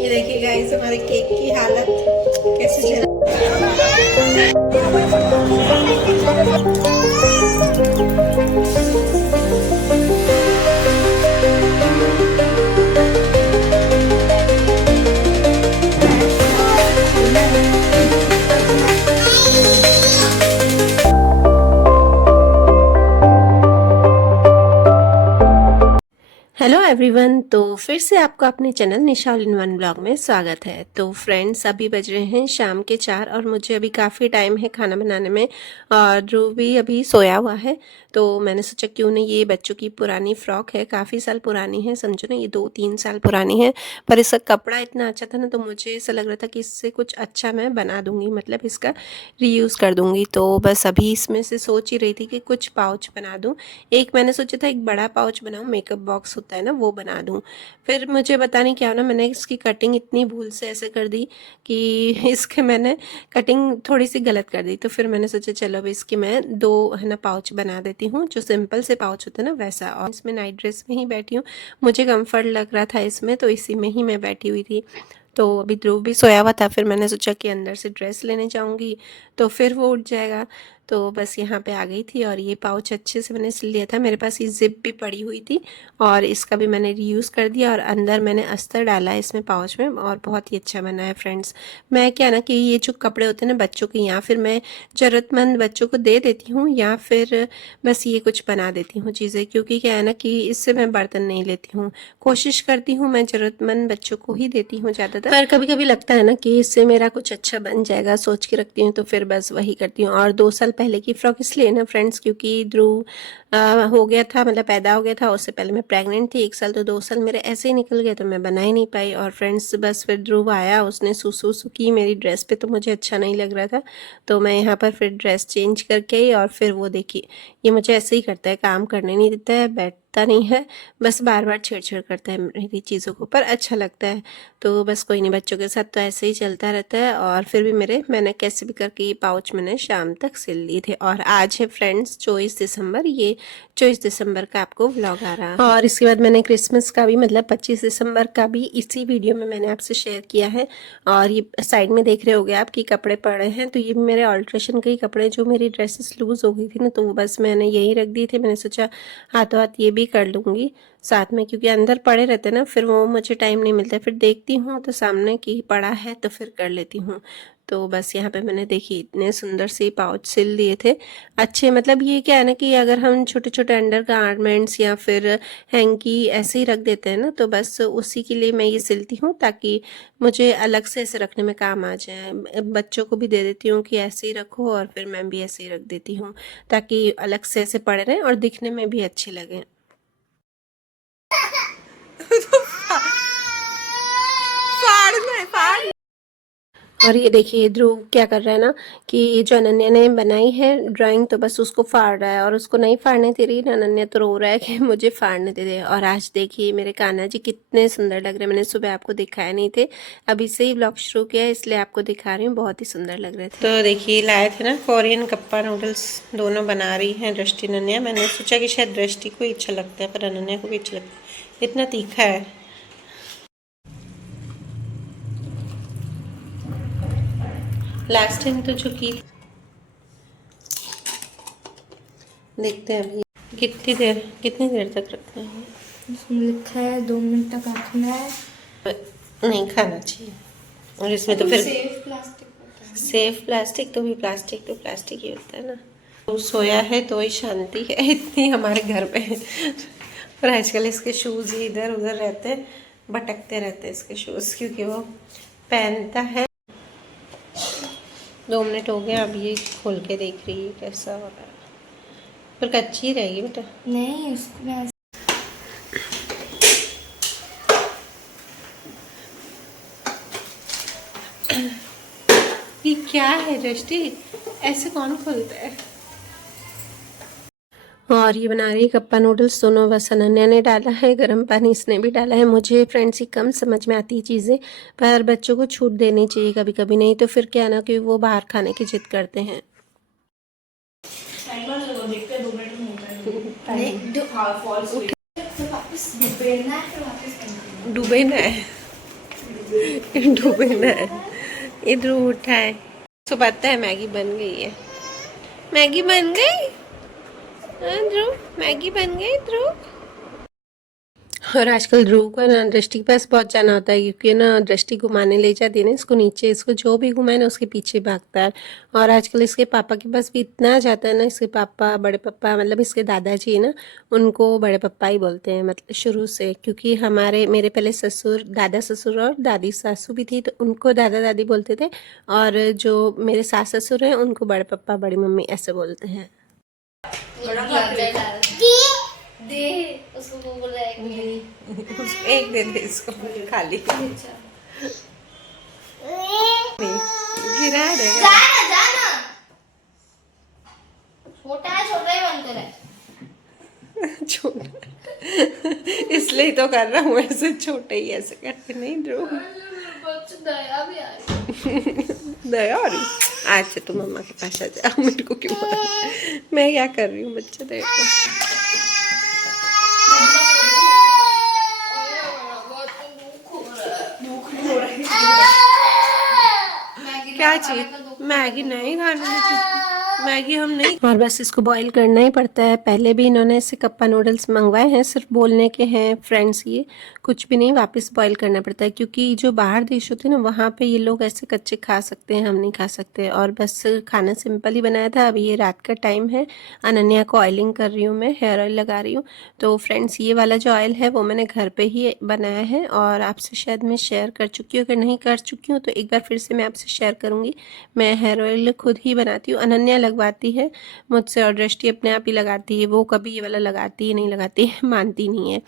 ये देखिए गाइस हमारे केक की हालत कैसे चल हेलो एवरीवन। तो फिर से आपको अपने channel Nisha all in one blog में स्वागत है। तो फ्रेंड्स अभी बज रहे हैं शाम के 4 और मुझे अभी काफ़ी टाइम है खाना बनाने में और ध्रुव भी अभी सोया हुआ है। तो मैंने सोचा क्यों नहीं, ये बच्चों की पुरानी फ्रॉक है, काफ़ी साल पुरानी है, समझो ना ये 2-3 साल पुरानी है, पर इसका कपड़ा इतना अच्छा था ना, तो मुझे ऐसा लग रहा था कि इससे कुछ अच्छा मैं बना दूँगी, मतलब इसका रीयूज़ कर दूँगी। तो बस अभी इसमें से सोच ही रही थी कि कुछ पाउच बना दूँ। एक मैंने सोचा था एक बड़ा पाउच बनाऊँ, मेकअप बॉक्स होता है ना वो बना दूँ। फिर मुझे पता नहीं क्या ना, मैंने इसकी कटिंग इतनी भूल से ऐसे कर दी कि इसके मैंने कटिंग थोड़ी सी गलत कर दी। तो फिर मैंने सोचा चलो अब इसकी मैं 2 है ना पाउच बना देती हूँ, जो सिंपल से पाउच होता है ना वैसा। और इसमें नाइट ड्रेस में ही बैठी हूँ, मुझे कंफर्ट लग रहा था इसमें, तो इसी में ही मैं बैठी हुई थी। तो अभी ध्रुव भी सोया हुआ था, फिर मैंने सोचा कि अंदर से ड्रेस लेने जाऊँगी तो फिर वो उठ जाएगा। तो बस यहाँ पे आ गई थी और ये पाउच अच्छे से मैंने सिल लिया था। मेरे पास ये ज़िप भी पड़ी हुई थी और इसका भी मैंने रीयूज़ कर दिया और अंदर मैंने अस्तर डाला है इसमें पाउच में और बहुत ही अच्छा बना है फ्रेंड्स। मैं क्या ना कि ये जो कपड़े होते हैं ना बच्चों के, या फिर मैं ज़रूरतमंद बच्चों को दे देती हूँ या फिर बस ये कुछ बना देती हूँ चीज़ें, क्योंकि क्या है ना कि इससे मैं बर्तन नहीं लेती हूँ। कोशिश करती हूँ मैं ज़रूरतमंद बच्चों को ही देती हूँ ज़्यादातर, पर कभी कभी लगता है ना कि इससे मेरा कुछ अच्छा बन जाएगा, सोच के रखती हूँ, तो फिर बस वही करती हूँ। और 2 साल पहले की फ्रॉक इसलिए ना फ्रेंड्स, क्योंकि ध्रुव हो गया था, मतलब पैदा हो गया था, उससे पहले मैं प्रेग्नेंट थी 1 साल, तो 2 साल मेरे ऐसे ही निकल गए, तो मैं बना ही नहीं पाई। और फ्रेंड्स बस फिर ध्रुव आया, उसने सुसु सु की मेरी ड्रेस पे, तो मुझे अच्छा नहीं लग रहा था, तो मैं यहाँ पर फिर ड्रेस चेंज करके आई। और फिर वो देखिए ये मुझे ऐसे ही करता है, काम करने नहीं देता है, बैठता नहीं है, बस बार बार छेड़ करता है मेरी चीज़ों को, पर अच्छा लगता है। तो बस कोई नहीं, बच्चों के साथ तो ऐसे ही चलता रहता है। और फिर भी मैंने कैसे भी करके ये पाउच मैंने शाम तक सिल लिए थे। और आज है फ्रेंड्स 24 दिसंबर, ये 24 दिसंबर का आपको व्लॉग आ रहा है। और इसके बाद मैंने क्रिसमस का भी, मतलब 25 दिसंबर का भी इसी वीडियो में मैंने आपसे शेयर किया है। और ये साइड में देख रहे होगे आप कि कपड़े पड़े हैं, तो ये मेरे ऑल्ट्रेशन के ही कपड़े, जो मेरी ड्रेसेस लूज़ हो गई थी ना, तो वो बस मैंने यही रख दिए थे। मैंने सोचा हाथों हाथ ये भी कर लूँगी साथ में, क्योंकि अंदर पड़े रहते ना, फिर वो मुझे टाइम नहीं मिलता, फिर देखती हूँ तो सामने की पड़ा है तो फिर कर लेती हूँ। तो बस यहाँ पे मैंने देखी इतने सुंदर से पाउच सिल दिए थे अच्छे। मतलब ये क्या है ना कि अगर हम छोटे छोटे अंडर गारमेंट्स या फिर हैंकी ऐसे ही रख देते हैं ना, तो बस उसी के लिए मैं ये सिलती हूँ, ताकि मुझे अलग से ऐसे रखने में काम आ जाए। बच्चों को भी दे देती हूँ कि ऐसे ही रखो, और फिर मैं भी ऐसे ही रख देती हूँ, ताकि अलग से ऐसे पड़े रहें और दिखने में भी अच्छे लगें। और ये देखिए ध्रुव क्या कर रहा है ना, कि ये जो अनन्या ने बनाई है ड्राइंग, तो बस उसको फाड़ रहा है और उसको नहीं फाड़ने दे रही ना अनन्या, तो रो रहा है कि मुझे फाड़ने दे दे। और आज देखिए मेरे कान्हा जी कितने सुंदर लग रहे हैं, मैंने सुबह आपको दिखाए नहीं थे, अभी से ही ब्लॉग शुरू किया है इसलिए आपको दिखा रही हूँ, बहुत ही सुंदर लग रहे थे। तो देखिए लाए थे ना कोरियन कप्पा नूडल्स, दोनों बना रही हैं दृष्टि अनन्या। मैंने सोचा कि शायद दृष्टि को ही अच्छा लगता है, पर अनन्या को भी अच्छा लगता है, इतना तीखा है। लास्ट टाइम तो जो की, देखते हैं अभी कितनी देर तक रखना है। इसमें लिखा है 2 मिनट तक रखना है, नहीं खाना चाहिए। और इसमें तो फिर सेफ प्लास्टिक होता है। सेफ प्लास्टिक, तो भी प्लास्टिक तो प्लास्टिक ही होता है ना। वो सोया है तो ही शांति है इतनी हमारे घर पे। और आजकल इसके शूज़ ही इधर उधर रहते हैं, भटकते रहते हैं इसके शूज़, क्योंकि वो पहनता है। 2 मिनट हो गया, अब ये खोल के देख रही है कैसा हो रहा है, पर कच्ची रहेगी बेटा। नहीं इसमें ये क्या है दृष्टि, ऐसे कौन खोलता है। और ये बना रही है कप्पा नूडल्स, दोनों बस अनन्या ने डाला है, गर्म पानी इसने भी डाला है। मुझे फ्रेंड्स ही कम समझ में आती है चीज़ें, पर बच्चों को छूट देनी चाहिए कभी कभी, नहीं तो फिर क्या ना कि वो बाहर खाने की जिद करते हैं। डूबे ना है। डूबे ना, इधर उठा है। तो पता है मैगी बन गई है। मैगी बन गई। हाँ ध्रुव, मैगी बन गई ध्रुव। और आजकल ध्रुव को ना दृष्टि के पास बहुत जाना होता है, क्योंकि ना दृष्टि घुमाने ले जाती है ना इसको नीचे, इसको जो भी घुमाए ना उसके पीछे भागता है। और आजकल इसके पापा के पास भी इतना जाता है ना, इसके पापा बड़े पापा मतलब इसके दादाजी ना, उनको बड़े पापा ही बोलते हैं मतलब शुरू से, क्योंकि मेरे पहले ससुर, दादा ससुर और दादी सासू भी थी तो उनको दादा दादी बोलते थे, और जो मेरे सास ससुर हैं उनको बड़े पापा बड़ी मम्मी ऐसे बोलते हैं। दे उसको वो बोला है कि एक दे दे इसको खाली, गिरा देगा। जाना जाना छोटा ही बंद कर है। छोटा इसलिए ही तो कर रहा हूँ ऐसे, छोटे ही ऐसे करते नहीं ध्रुव। दया भी आ रही। दया और अच्छा तुम मम्मा के पास आ जाओ, मेरे को क्यों मैं क्या कर रही हूँ बच्चे देखो। क्या चीज? मैगी नहीं खाने देती, मैगी हम नहीं। और बस इसको बॉईल करना ही पड़ता है। पहले भी इन्होंने ऐसे कप्पा नूडल्स मंगवाए हैं, सिर्फ बोलने के हैं फ्रेंड्स, ये कुछ भी नहीं, वापस बॉईल करना पड़ता है, क्योंकि जो बाहर देश होते हैं ना वहाँ पे ये लोग ऐसे कच्चे खा सकते हैं, हम नहीं खा सकते। और बस खाना सिंपल ही बनाया था। अभी ये रात का टाइम है, अनन्या को ऑयलिंग कर रही हूँ मैं, हेयर ऑयल लगा रही हूँ। तो फ्रेंड्स ये वाला जो ऑयल है वो मैंने घर पे ही बनाया है, और आपसे शायद मैं शेयर कर चुकी हूँ, अगर नहीं कर चुकी हूँ तो एक बार फिर से मैं आपसे शेयर करूँगी। मैं हेयर ऑयल खुद ही बनाती हूँ, अनन्या लगवाती है मुझसे, और दृष्टि अपने आप ही लगाती है। वो कभी ये वाला लगाती है नहीं लगाती मानती नहीं है।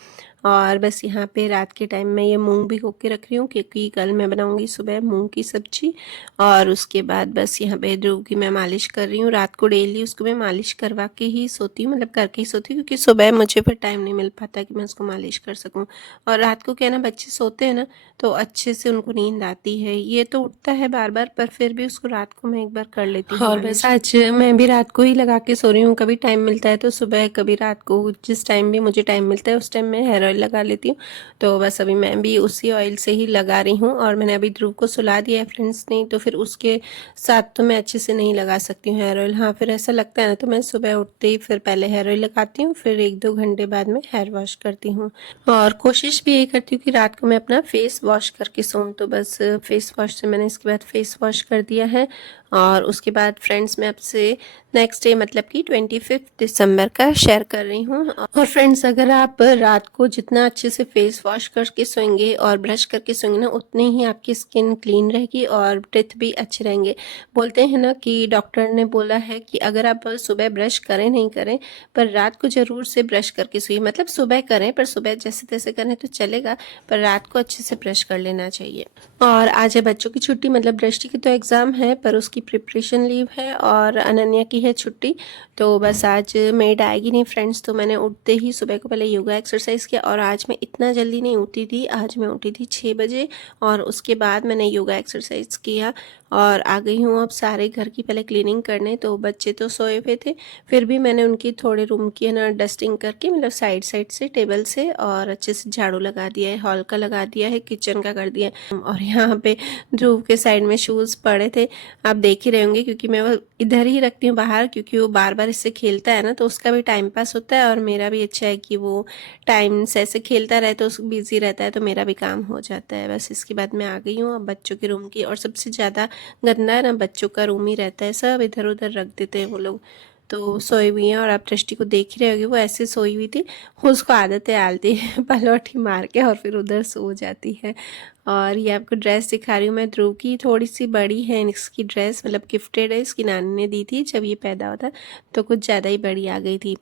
और बस यहाँ पे रात के टाइम में ये मूंग भिगो के रख रही हूँ, क्योंकि कल मैं बनाऊँगी सुबह मूंग की सब्जी। और उसके बाद बस यहाँ पे ध्रुव की मैं मालिश कर रही हूँ। रात को डेली उसको मैं मालिश करवा के ही सोती हूँ, मतलब करके ही सोती हूँ, क्योंकि सुबह मुझे फिर टाइम नहीं मिल पाता कि मैं उसको मालिश कर सकूँ। और रात को क्या ना, बच्चे सोते हैं ना तो अच्छे से उनको नींद आती है। ये तो उठता है बार बार, पर फिर भी उसको रात को मैं एक बार कर लेती हूँ। और बस आज मैं भी रात को ही लगा के सो रही हूँ, कभी टाइम मिलता है तो सुबह, कभी रात को, जिस टाइम भी मुझे टाइम मिलता है उस टाइम मैं हेयर ऑयल लगा लेती हूँ। तो बस अभी मैं भी उसी ऑयल से ही लगा रही हूँ। और मैंने अभी ध्रुव को सुला दिया है फ्रेंड्स, नहीं तो फिर उसके साथ तो मैं अच्छे से नहीं लगा सकती हूँ हेयर ऑयल। हाँ फिर ऐसा लगता है ना, तो मैं सुबह उठते ही फिर पहले हेयर ऑयल लगाती हूँ, फिर 1-2 घंटे बाद में हेयर वॉश करती हूँ। और कोशिश भी यही करती हूँ कि रात को मैं अपना फेस वॉश करके सोऊं। तो बस फेस वॉश से मैंने इसके बाद फेस वॉश कर दिया है। और उसके बाद फ्रेंड्स मैं आपसे नेक्स्ट डे मतलब कि 25 दिसंबर का शेयर कर रही हूँ। और फ्रेंड्स अगर आप रात को जितना अच्छे से फेस वॉश करके सोएंगे और ब्रश करके सोएंगे ना, उतनी ही आपकी स्किन क्लीन रहेगी और टीथ भी अच्छे रहेंगे। बोलते हैं ना कि डॉक्टर ने बोला है कि अगर आप सुबह ब्रश करें नहीं करें, पर रात को ज़रूर से ब्रश करके सोइए। मतलब सुबह करें, पर सुबह जैसे तैसे करें तो चलेगा, पर रात को अच्छे से ब्रश कर लेना चाहिए। और आज है बच्चों की छुट्टी, मतलब दृष्टि की तो एग्ज़ाम है पर उसकी प्रिपरेशन लीव है, और अनन्या की है छुट्टी। तो बस आज मेड आएगी नहीं फ्रेंड्स, तो मैंने उठते ही सुबह को पहले योगा एक्सरसाइज किया। और आज मैं इतना जल्दी नहीं उठी थी, आज मैं उठी थी 6 बजे, और उसके बाद मैंने योगा एक्सरसाइज किया और आ गई हूँ अब सारे घर की पहले क्लीनिंग करने। तो बच्चे तो सोए हुए थे, फिर भी मैंने उनकी थोड़े रूम की है ना डस्टिंग करके, मतलब साइड साइड से टेबल से, और अच्छे से झाड़ू लगा दिया है, हॉल का लगा दिया है, किचन का कर दिया है। और यहाँ पे ध्रुव के साइड में शूज़ पड़े थे, आप देख ही रहे होंगे, क्योंकि मैं वो इधर ही रखती हूँ बाहर, क्योंकि वो बार बार इससे खेलता है ना, तो उसका भी टाइम पास होता है और मेरा भी अच्छा है कि वो टाइम से ऐसे खेलता रहे तो बिजी रहता है, तो मेरा भी काम हो जाता है। बस इसके बाद मैं आ गई हूँ अब बच्चों के रूम की। और सबसे ज़्यादा गंदा है ना बच्चों का रूम ही रहता है, सब इधर उधर रख देते हैं वो लोग। तो सोई हुई हैं और आप दृष्टि को देख ही रहे होगे, वो ऐसे सोई हुई थी, उसको आदत है आलती पलौठी मार के और फिर उधर सो जाती है। और ये आपको ड्रेस दिखा रही हूँ मैं, ध्रुव की थोड़ी सी बड़ी है इसकी ड्रेस, मतलब गिफ्टेड है, इसकी नानी ने दी थी जब ये पैदा हुआ था, तो कुछ ज़्यादा ही बड़ी आ गई थी।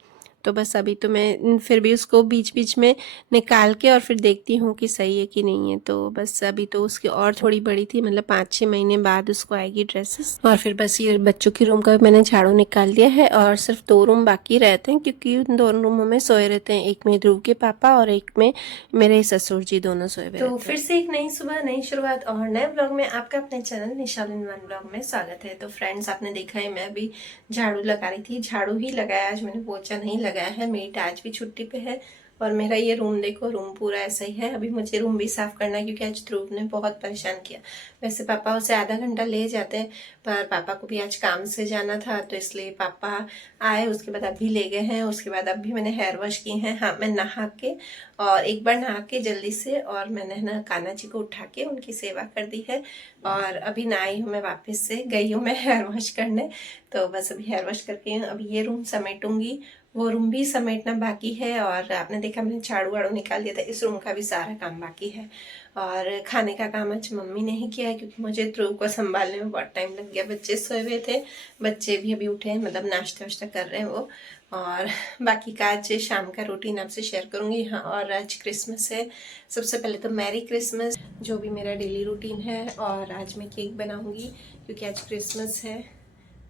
तो बस अभी तो मैं फिर भी उसको बीच बीच में निकाल के और फिर देखती हूँ कि सही है कि नहीं है। तो बस अभी तो उसकी और थोड़ी बड़ी थी, मतलब 5-6 महीने बाद उसको आएगी ड्रेसेस। और फिर बस ये बच्चों के रूम का भी मैंने झाड़ू निकाल दिया है, और सिर्फ 2 रूम बाकी रहते हैं, क्योंकि उन दोनों रूमों में सोए रहते हैं, एक में ध्रुव के पापा और एक में मेरे ससुर जी, दोनों सोए हुए। तो फिर से एक नई सुबह, नई शुरुआत और नए ब्लॉग में आपका अपने channel Nishal in one blog में स्वागत है। तो फ्रेंड्स आपने देखा है मैं अभी झाड़ू लगा रही थी, झाड़ू ही लगाया आज मैंने, पोछा नहीं लगाया है। मेरी आज भी छुट्टी पे है और मेरा ये रूम देखो, रूम पूरा ऐसा ही है। अभी मुझे रूम भी साफ़ करना है क्योंकि आज ध्रुव ने बहुत परेशान किया। वैसे पापा उसे आधा घंटा ले जाते हैं, पर पापा को भी आज काम से जाना था, तो इसलिए पापा आए, उसके बाद अभी ले गए हैं। उसके बाद अभी मैंने हेयर वॉश की हैं। हाँ, मैं नहा के, और एक बार नहा के जल्दी से, और मैंने ना कान्हा जी को उठा के उनकी सेवा कर दी है। और अभी ना आई हूँ मैं, वापस से गई हूँ मैं हेयर वॉश करने। तो बस अभी हेयर वॉश करके अभी ये रूम समेटूंगी, वो रूम भी समेटना बाकी है। और आपने देखा मैंने झाड़ू वाड़ू निकाल दिया था, इस रूम का भी सारा काम बाकी है। और खाने का काम आज मम्मी ने ही किया है क्योंकि मुझे ध्रुव को संभालने में बहुत टाइम लग गया। बच्चे सोए हुए थे, बच्चे भी अभी उठे हैं, मतलब नाश्ता वाश्ता कर रहे हैं वो। और बाकी का आज शाम का रूटीन आपसे शेयर करूँगी। हाँ, और आज क्रिसमस है। सबसे पहले तो मैरी क्रिसमस, जो भी मेरा डेली रूटीन है। और आज मैं केक बनाऊँगी क्योंकि आज क्रिसमस है।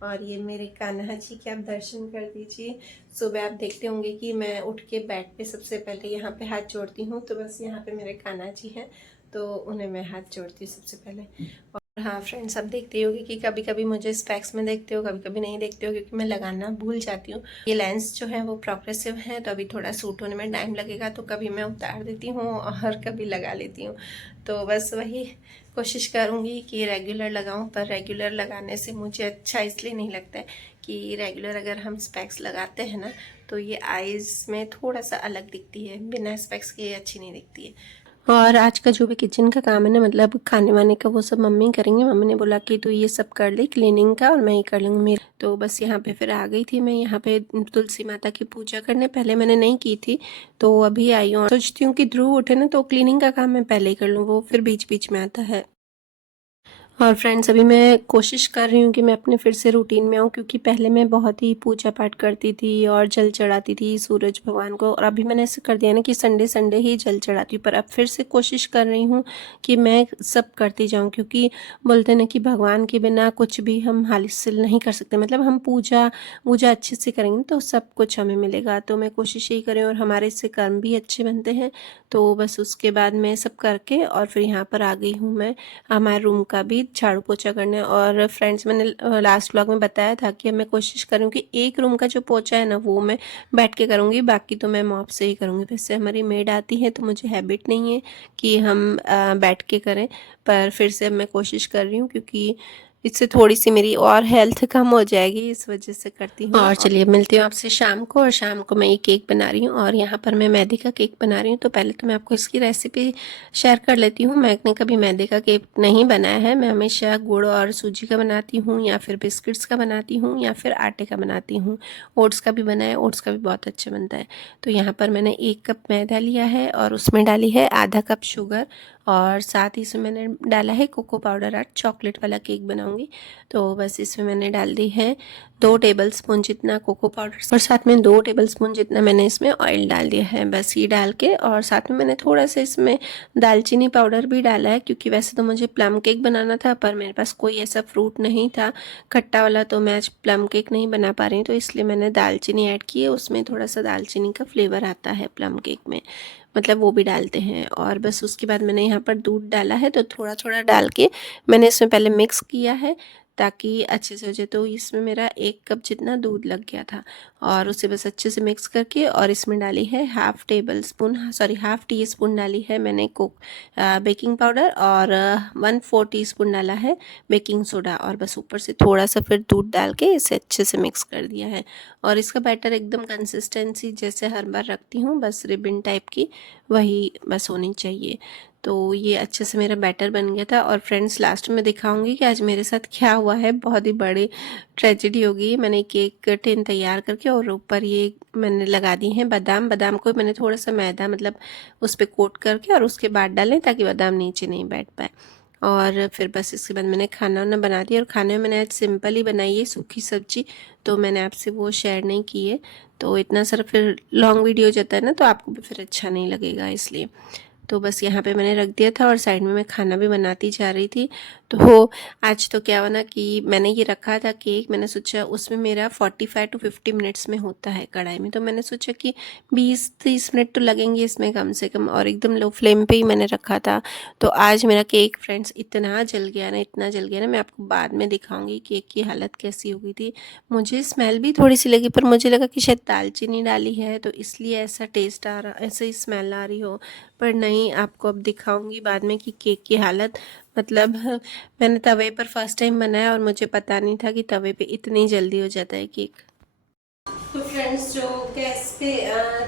और ये मेरे कान्हा जी के आप दर्शन कर दीजिए। सुबह आप देखते होंगे कि मैं उठ के बेड पे सबसे पहले यहाँ पे हाथ जोड़ती हूँ, तो बस यहाँ पे मेरे कान्हा जी हैं, तो उन्हें मैं हाथ जोड़ती हूँ सबसे पहले। और हाँ फ्रेंड्स, आप देखते होगे कि कभी कभी मुझे स्पेक्स में देखते हो, कभी कभी नहीं देखते हो, क्योंकि मैं लगाना भूल जाती हूँ। ये लेंस जो है वो प्रोग्रेसिव है, तो अभी थोड़ा सूट होने में टाइम लगेगा, तो कभी मैं उतार देती हूँ और कभी लगा लेती हूँ। तो बस वही कोशिश करूँगी कि रेगुलर लगाऊँ, पर रेगुलर लगाने से मुझे अच्छा इसलिए नहीं लगता है कि रेगुलर अगर हम स्पेक्स लगाते हैं ना, तो ये आईज़ में थोड़ा सा अलग दिखती है, बिना स्पेक्स के ये अच्छी नहीं दिखती है। और आज का जो भी किचन का काम है ना, मतलब खाने वाने का, वो सब मम्मी करेंगी। मम्मी ने बोला कि तू ये सब कर ले क्लीनिंग का, और मैं ही कर लूँगी मेरा। तो बस यहाँ पे फिर आ गई थी मैं, यहाँ पे तुलसी माता की पूजा करने। पहले मैंने नहीं की थी, तो अभी आई हूँ। सोचती हूँ कि ध्रुव उठे ना, तो क्लीनिंग का काम मैं पहले ही कर लूँ, वो फिर बीच बीच में आता है। और फ्रेंड्स, अभी मैं कोशिश कर रही हूँ कि मैं अपने फिर से रूटीन में आऊँ, क्योंकि पहले मैं बहुत ही पूजा पाठ करती थी और जल चढ़ाती थी सूरज भगवान को। और अभी मैंने ऐसे कर दिया ना कि संडे संडे ही जल चढ़ाती हूँ। पर अब फिर से कोशिश कर रही हूँ कि मैं सब करती जाऊँ, क्योंकि बोलते ना कि भगवान के बिना कुछ भी हम हासिल नहीं कर सकते। मतलब हम पूजा पूजा अच्छे से करेंगे तो सब कुछ हमें मिलेगा। तो मैं कोशिश यही करें, और हमारे इससे कर्म भी अच्छे बनते हैं। तो बस उसके बाद मैं सब करके और फिर यहाँ पर आ गई हूँ मैं, हमारे रूम का भी झाड़ू पोछा करने। और फ्रेंड्स, मैंने लास्ट व्लॉग में बताया था कि मैं कोशिश करूँ कि एक रूम का जो पोछा है ना, वो मैं बैठ के करूँगी, बाकी तो मैं मॉप से ही करूँगी। वैसे हमारी मेड आती है, तो मुझे हैबिट नहीं है कि हम बैठ के करें, पर फिर से अब मैं कोशिश कर रही हूँ, क्योंकि इससे थोड़ी सी मेरी और हेल्थ कम हो जाएगी, इस वजह से करती हूँ। और चलिए मिलती हूँ आपसे शाम को। और शाम को मैं ये केक बना रही हूँ, और यहाँ पर मैं मैदे का केक बना रही हूँ। तो पहले तो मैं आपको इसकी रेसिपी शेयर कर लेती हूँ। मैंने कभी मैदे का केक नहीं बनाया है, मैं हमेशा गुड़ और सूजी का बनाती हूँ, या फिर बिस्किट्स का बनाती हूँ, या फिर आटे का बनाती हूँ। ओट्स का भी बनाया, ओट्स का भी बहुत अच्छा बनता है। तो यहाँ पर मैंने 1 कप मैदा लिया है, और उसमें डाली है आधा कप शुगर, और साथ ही इसमें मैंने डाला है कोको पाउडर। आज चॉकलेट वाला केक बनाऊंगी, तो बस इसमें मैंने डाल दी है 2 टेबलस्पून जितना कोको पाउडर, और साथ में 2 टेबलस्पून जितना मैंने इसमें ऑयल डाल दिया है। बस ये डाल के, और साथ में मैंने थोड़ा सा इसमें दालचीनी पाउडर भी डाला है, क्योंकि वैसे तो मुझे प्लम केक बनाना था, पर मेरे पास कोई ऐसा फ्रूट नहीं था खट्टा वाला, तो मैं आज प्लम केक नहीं बना पा रही हूँ, तो इसलिए मैंने दालचीनी ऐड की है। उसमें थोड़ा सा दालचीनी का फ्लेवर आता है प्लम केक में, मतलब वो भी डालते हैं। और बस उसके बाद मैंने यहाँ पर दूध डाला है, तो थोड़ा थोड़ा डाल के मैंने इसमें पहले मिक्स किया है ताकि अच्छे से हो जाए। तो इसमें मेरा 1 कप जितना दूध लग गया था, और उसे बस अच्छे से मिक्स करके, और इसमें डाली है हाफ़ टी स्पून डाली है मैंने बेकिंग पाउडर, और 1/4 टीस्पून डाला है बेकिंग सोडा, और बस ऊपर से थोड़ा सा फिर दूध डाल के इसे अच्छे से मिक्स कर दिया है। और इसका बैटर एकदम कंसिस्टेंसी जैसे हर बार रखती हूँ, बस रिबन टाइप की, वही बस होनी चाहिए। तो ये अच्छे से मेरा बैटर बन गया था। और फ्रेंड्स, लास्ट में दिखाऊंगी कि आज मेरे साथ क्या हुआ है। बहुत ही बड़ी ट्रेजेडी हो गई। मैंने केक टिन तैयार करके, और ऊपर ये मैंने लगा दी हैं बादाम को मैंने थोड़ा सा मैदा मतलब उस पर कोट करके, और उसके बाद डालें ताकि बादाम नीचे नहीं बैठ पाए। और फिर बस इसके बाद मैंने खाना वाना बना दिया, और खाने में मैंने आज सिंपल ही बनाई है, सूखी सब्जी, तो मैंने आपसे वो शेयर नहीं की है। तो इतना सारा फिर लॉन्ग वीडियो हो जाता है ना, तो आपको भी फिर अच्छा नहीं लगेगा, इसलिए। तो बस यहाँ पे मैंने रख दिया था और साइड में मैं खाना भी बनाती जा रही थी। तो आज तो क्या हुआ ना कि मैंने ये रखा था केक, मैंने सोचा उसमें मेरा 45 टू 50 मिनट्स में होता है कढ़ाई में, तो मैंने सोचा कि 20-30 मिनट तो लगेंगे इसमें कम से कम, और एकदम लो फ्लेम पे ही मैंने रखा था। तो आज मेरा केक फ्रेंड्स इतना जल गया ना, इतना जल गया ना, मैं आपको बाद में दिखाऊंगी केक की हालत कैसी हो गई थी। मुझे स्मेल भी थोड़ी सी लगी, पर मुझे लगा कि शायद दालचीनी डाली है तो इसलिए ऐसा टेस्ट आ रहा, ऐसे स्मेल आ रही हो, पर नहीं, आपको अब दिखाऊंगी बाद में कि केक की हालत, मतलब मैंने तवे पर फर्स्ट टाइम बनाया और मुझे पता नहीं था कि तवे पे इतनी जल्दी हो जाता है केक। तो फ्रेंड्स, जो गैस पे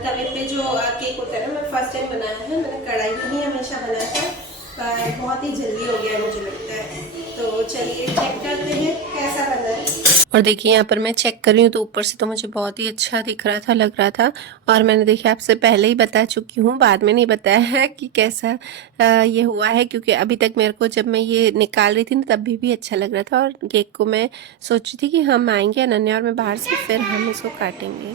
तवे पे जो केक होता है ना, मैं फर्स्ट टाइम बनाया है, मैंने कढ़ाई में ही हमेशा बनाया था, पर बहुत ही जल्दी हो गया मुझे लगता है। तो चलिए चेक करते हैं कैसा बना है। और देखिए यहाँ पर मैं चेक कर रही हूँ, तो ऊपर से तो मुझे बहुत ही अच्छा दिख रहा था, लग रहा था, और मैंने देखिए आपसे पहले ही बता चुकी हूँ, बाद में नहीं बताया है कि कैसा ये हुआ है, क्योंकि अभी तक मेरे को जब मैं ये निकाल रही थी ना तब भी अच्छा लग रहा था, और केक को मैं सोची थी कि हम आएंगे अनन्या और मैं बाहर से, फिर हम इसको काटेंगे।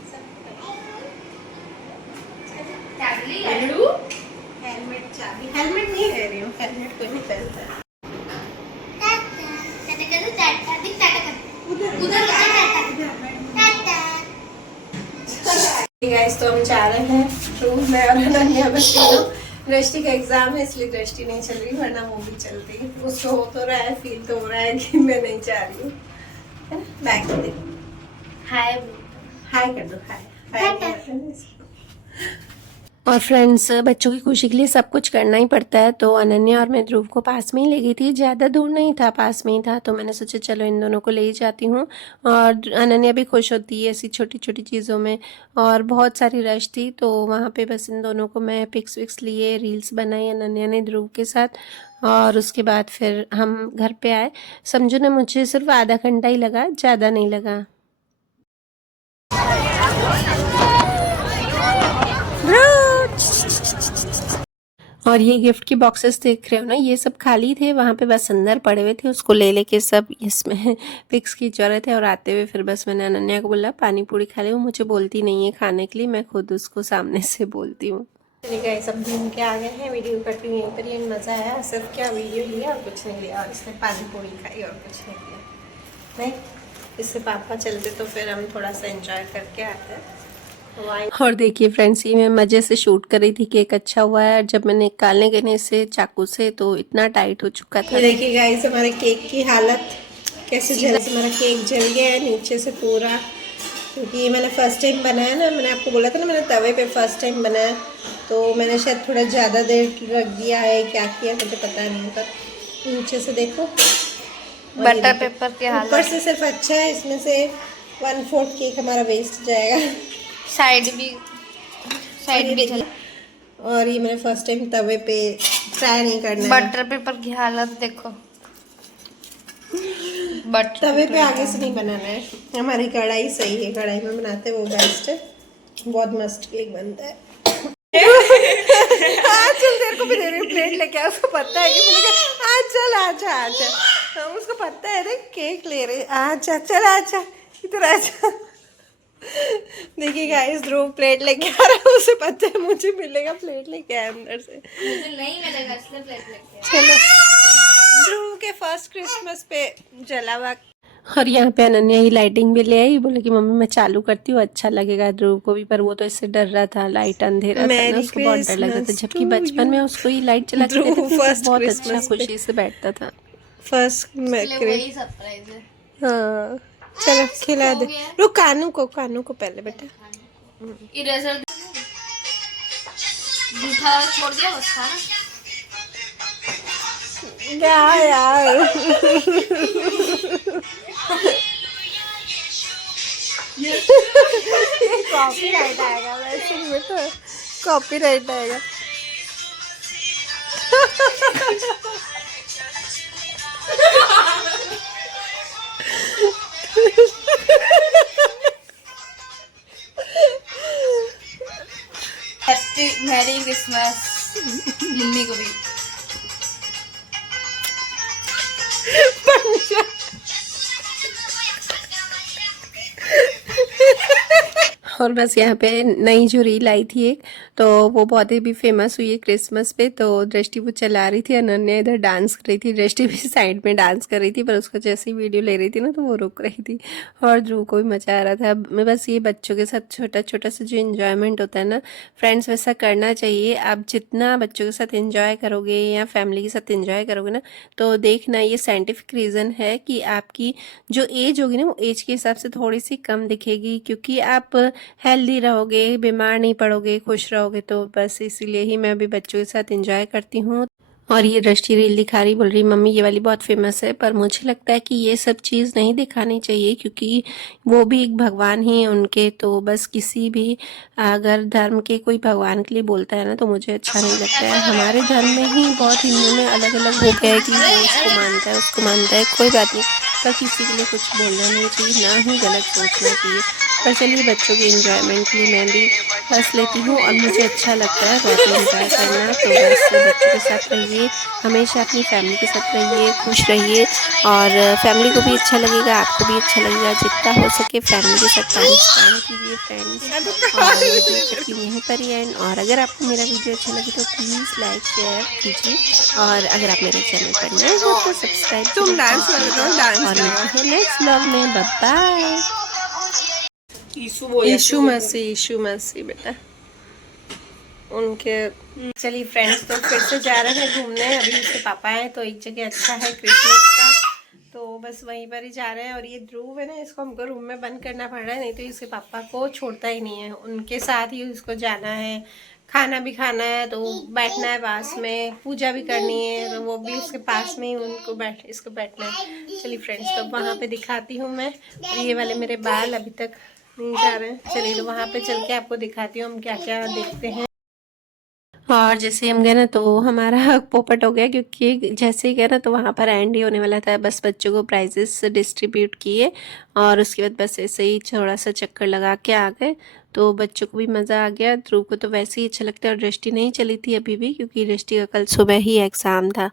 हेलमेट नहीं ले रही हूँ, हेलमेट कोई नहीं पहनता है। गाइस, तो हम जा रहे हैं रूम में, और अनन्या बस दृष्टि का एग्जाम है इसलिए दृष्टि नहीं चल रही, वरना वो भी चलती। उसको हो तो रहा है, फील तो हो रहा है कि मैं नहीं जा रही हूँ, है ना। बैक दे, हाय हाय कर दो, हाय। और फ्रेंड्स, बच्चों की खुशी के लिए सब कुछ करना ही पड़ता है, तो अनन्या और मैं ध्रुव को पास में ही ले गई थी, ज़्यादा दूर नहीं था, पास में ही था, तो मैंने सोचा चलो इन दोनों को ले ही जाती हूँ। और अनन्या भी खुश होती है ऐसी छोटी छोटी चीज़ों में, और बहुत सारी रश थी, तो वहाँ पे बस इन दोनों को मैं पिक्स विक्स लिए, रील्स बनाई अनन्या ने ध्रुव के साथ, और उसके बाद फिर हम घर पे आए। समझो ना, मुझे सिर्फ आधा घंटा ही लगा, ज़्यादा नहीं लगा। और ये गिफ्ट के बॉक्सेस देख रहे हो ना, ये सब खाली थे, वहाँ पे बस अंदर पड़े हुए थे, उसको ले लेके सब इसमें पिक्स खींचा रहे थे। और आते हुए फिर बस मैंने अनन्या को बोला पानी पूरी खा ले, वो मुझे बोलती नहीं है खाने के लिए, मैं खुद उसको सामने से बोलती हूँ। चलिए गाइस, सब घूम के आ गए हैं, वीडियो करती हूँ यहीं पर, ये मज़ा आया, सिर्फ क्या वीडियो लिया और कुछ नहीं लिया, और इसने पानी पूरी खाई और कुछ नहीं लिया। नहीं, इससे पापा चलते तो फिर हम थोड़ा सा एंजॉय करके आते हैं। और देखिए फ्रेंड्स, ये मैं मज़े से शूट कर रही थी, केक अच्छा हुआ है, जब मैंने निकालने गए इसे चाकू से तो इतना टाइट हो चुका था। देखिए गाइस, हमारे केक की हालत कैसे जल, हमारा केक जल गया है नीचे से पूरा, क्योंकि ये मैंने फर्स्ट टाइम बनाया ना, मैंने आपको बोला था ना मैंने तवे पे फर्स्ट टाइम बनाया, तो मैंने शायद थोड़ा ज़्यादा देर रख दिया है, क्या किया मुझे पता नहीं, पर नीचे से देखो बटर पेपर के हालत, ऊपर से सिर्फ अच्छा है, इसमें से 1/4 केक हमारा वेस्ट जाएगा, साइड भी चला। और ये मैंने फर्स्ट टाइम तवे पे ट्राई नहीं करना है। बटर पेपर की हालत देखो, बट तवे पे आगे से नहीं बनाना है, हमारी कढ़ाई सही है, कढ़ाई में बनाते हैं वो बेस्ट है, बहुत मस्त केक बनता है। चल, तेरे को भी दे रही हूँ प्लेट लेके, उसको पता है कि मैंने कहा चल आजा आजा, उसको पता है देख केक ले रहे, आजा चल आजा इधर आजा। देखिए गाइस, ध्रुव प्लेट लेके आ रहा है, उसे पता है मुझे मिलेगा, प्लेट लेके आया अंदर से, मुझे नहीं मिलेगा इसलिए प्लेट लेके। चलो, ध्रुव के फर्स्ट क्रिसमस पे जला हुआ। और यहाँ पे अनन्या ही लाइटिंग भी ले आई, बोले कि मम्मी मैं चालू करती हूँ, अच्छा लगेगा ध्रुव को भी, पर वो तो इससे डर रहा था, लाइट अंधेरा था ना, उसको बहुत डर लग रहा था, जबकि बचपन में उसको ही लाइट चला के देते थे, बहुत अच्छा खुशी से बैठता था। फर्स्ट वही सरप्राइज है। हाँ, चलो खिला दे, रुक कानू को पहले बेटा, इरेजर जूठा छोड़ दिया बस था ना, क्या यार। कॉपीराइट आएगा वैसे में, तो कॉपीराइट आएगा। हैप्पी मैरी क्रिसमस मम्मी को भी। और बस यहाँ पे नई जो रील आई थी एक, तो वो बहुत ही भी फेमस हुई है क्रिसमस पे। तो दृष्टि वो चला रही थी, अनन्या इधर डांस कर रही थी, दृष्टि भी साइड में डांस कर रही थी, पर उसको जैसे ही वीडियो ले रही थी ना तो वो रुक रही थी। और ध्रुव को भी मज़ा आ रहा था। मैं बस ये बच्चों के साथ छोटा छोटा सा जो इन्जॉयमेंट होता है ना फ्रेंड्स, वैसा करना चाहिए। आप जितना बच्चों के साथ इन्जॉय करोगे या फैमिली के साथ इन्जॉय करोगे ना, तो देखना ये साइंटिफिक रीज़न है कि आपकी जो एज होगी ना वो एज के हिसाब से थोड़ी सी कम दिखेगी, क्योंकि आप हेल्दी रहोगे, बीमार नहीं पड़ोगे, खुश रहोगे। तो बस इसीलिए ही मैं अभी बच्चों के साथ एंजॉय करती हूँ। और ये दृष्टि रील दिखा रही, बोल रही मम्मी ये वाली बहुत फेमस है, पर मुझे लगता है कि ये सब चीज़ नहीं दिखानी चाहिए, क्योंकि वो भी एक भगवान ही है उनके। तो बस किसी भी अगर धर्म के कोई भगवान के लिए बोलता है ना तो मुझे अच्छा नहीं लगता है। हमारे धर्म में ही बहुत हिंदू में अलग अलग हो गया है कि वो इसको मानता है उसको मानता है, कोई बात नहीं, पर किसी के लिए कुछ बोलना नहीं चाहिए, ना ही गलत सोचना चाहिए। पर चलिए बच्चों के एंजॉयमेंट के लिए मैं भी हंस लेती हूँ और मुझे अच्छा लगता है बहुत एंजॉय करना। तो बस बच्चों के साथ रहिए, हमेशा अपनी फैमिली के साथ रहिए, खुश रहिए, और फैमिली को भी अच्छा लगेगा, आपको भी अच्छा लगेगा। जितना हो सके फैमिली के साथ टाइम स्पेंड कीजिए फ्रेंड्स। और वीडियो करती हूँ यहीं पर ही एंड। और अगर आपको मेरा वीडियो अच्छा लगे तो प्लीज़ लाइक शेयर कीजिए, और अगर आप मेरे चैनल पर नए हो तो सब्सक्राइब तुम जरूर डांस कर कीजिएगा। दो, डांस और करो। मिलते हैं नेक्स्ट ब्लॉग में। बाय। यीशु मसीह बेटा उनके। चलिए फ्रेंड्स, तो फिर से जा रहे हैं घूमने। अभी उसके पापा हैं तो एक जगह अच्छा है क्रिसमस का, तो बस वहीं पर ही जा रहे हैं। और ये ध्रुव है ना, इसको हमको रूम में बंद करना पड़ रहा है, नहीं तो इसके पापा को छोड़ता ही नहीं है, उनके साथ ही उसको जाना है, खाना भी खाना है, तो बैठना है पास में, पूजा भी करनी है तो वो भी उसके पास में ही उनको इसको बैठना है। चलिए फ्रेंड्स, तो वहाँ पे दिखाती हूँ मैं। और ये वाले मेरे बाल अभी तक नहीं जा रहे हैं, चलिए तो वहाँ पे चल के आपको दिखाती हूँ हम क्या क्या देखते हैं। और जैसे हम गए ना तो हमारा पोपट हो गया, क्योंकि जैसे ही गए ना तो वहाँ पर एंड ही होने वाला था। बस बच्चों को प्राइजेस डिस्ट्रीब्यूट किए और उसके बाद बस ऐसे ही थोड़ा सा चक्कर लगा के आ गए। तो बच्चों को भी मज़ा आ गया, ध्रुव को तो वैसे ही अच्छा लगता है। और दृष्टि नहीं चली थी अभी भी, क्योंकि दृष्टि का कल सुबह ही एग्ज़ाम था।